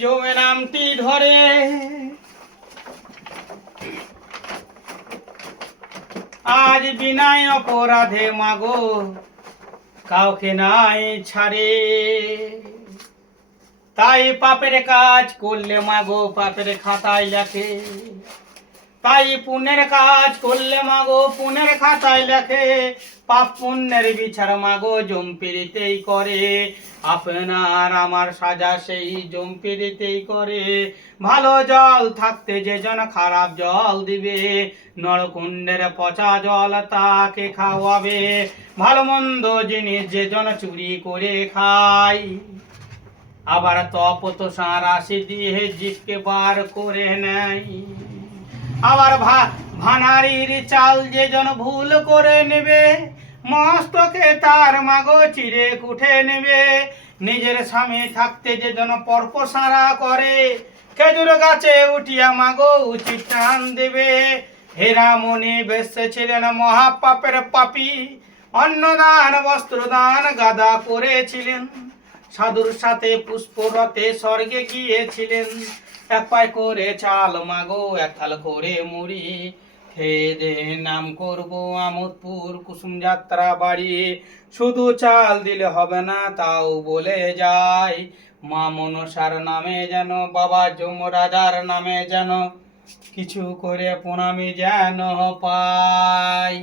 জমে নামটি ধরে আজ বিনায় অপরাধে মাগো কাউকে নাই ছাড়ে। তাই পাপের কাজ করলে মাগো পাপের খাতায় লেখে, তাই পুণ্যের কাজ করলে মাগো পুণ্যের খাতায় লেখে। পাপ পুণ্যের বিচার মাগো জম্পিরিতেই করে, আপনার আমার সাজা সেই জম্পিরিতেই করে। ভালো জল থাকতে যে জন খারাপ জল দিবে, নরকুণ্ডের পচা জল তাকে খাওয়াবে। ভালো মন্দ জিনিস যে জন চুরি করে খায়, আবার তপতসা রাশি দিয়ে জিভকে বার করে নেয়। আবার ভানারির চাল যে জন ভুল করে নেবে, মস্তকে তার মাগো চিরে কুঠে নেবে। নিজের স্বামী থাকতে যে জন পরপসারা করে, খেজুর গাছে উঠিয়া মাগো উচিত টান দেবে। হেরামণি বেশ্যে ছিলেন মহাপাপের পাপী, অন্নদান বস্ত্রদান গাদা করেছিলেন। সাধুর সাথে পুষ্পরতে স্বর্গে গিয়েছিলেন। এক পায় করে চাল মাগো এক থাল করে মুড়ি, খেয়ে দে নাম করবো আমোদপুর কুসুম যাত্রা বাড়ি। শুধু চাল দিলে হবে না তাও বলে যায়, মা মনসার নামে যেন বাবা যমরাজার নামে যেন কিছু করে প্রণামী যেন পাই।